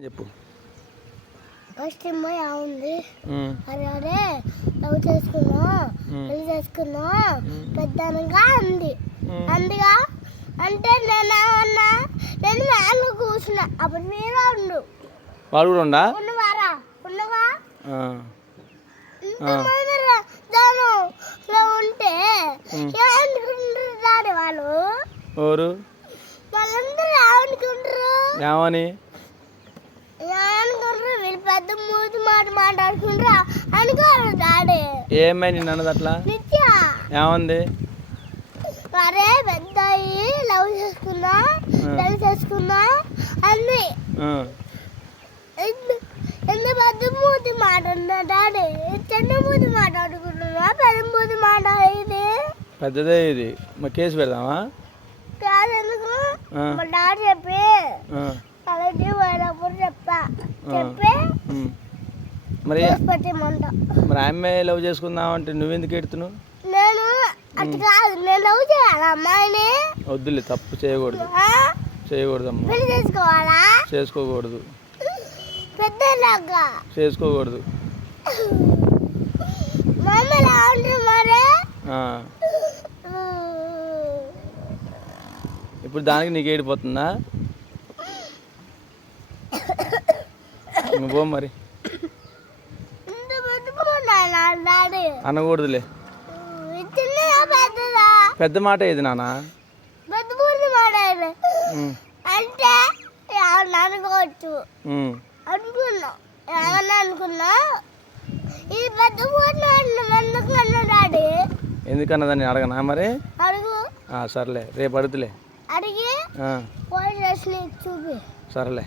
చెప్పు. ఫస్ట్ అమ్మాయి ఉంది అరే అరే లవ్ చేసుకున్నా పెళ్లి చేసుకున్నా పెద్దనగా అంది అందుగా అంటే నేనేమన్నా నేను మేలు కూర్చున్నా అప్పుడు మీరు ఉండు వాడు కూడా ఉండా ఉన్నవారా ఉన్నవా దానిలో ఉంటే ఏమనుకుంటారు వాళ్ళు ఎవరు వాళ్ళందరూ ఏమనుకుంటారు ఏమని వీళ్ళు పెద్ద మూతి మాట మాట్లాడుకుంటారా అనుకోరు డాడీ ఏమై నిన్ను అన్నది అట్లా ఏమంది అరే పెద్ద లవ్ చేసుకున్నా పెళ్లి చేసుకున్నా అంది ఎంత పెద్ద మూతి మాట్లాడుతున్నా డాడీ చిన్న మూతి మాట్లాడుకుంటున్నా పెద్ద మూతి మాట్లాడేది పెద్దదే ఇది మరి కేసు పెడదామా కాదు ఎందుకు మా డాడీ చెప్పి అలాంటి పోయినప్పుడు చెప్పి మరి మరి అమ్మాయి లవ్ చేసుకుందాం అంటే నువ్వెందుకు ఎడుతున్నావు నేను అటు కాదు నేను లవ్ చేయాలి అమ్మాయిని వద్దులే తప్పు చేయకూడదు చేయకూడదమ్మా పెళ్లి చేసుకోవాలా చేసుకోకూడదు పెద్దలాగా చేసుకోకూడదు మమ్మీ ఎలా ఉంటుంది మరి ఇప్పుడు దానికి నీకు ఏడిపోతుందా పో మరి అనకూడదులే పెద్ద మాట ఏది నాన్న అంటే అనుకోవచ్చు అనుకున్నా ఏమన్నా అనుకున్నా ఇది పెద్ద డాడీ ఎందుకన్నదాన్ని అడగనా మరి అడుగు సర్లే రేపు అడుగుతులే అడిగి పోలీస్ స్టేషన్ చూపి సరేలే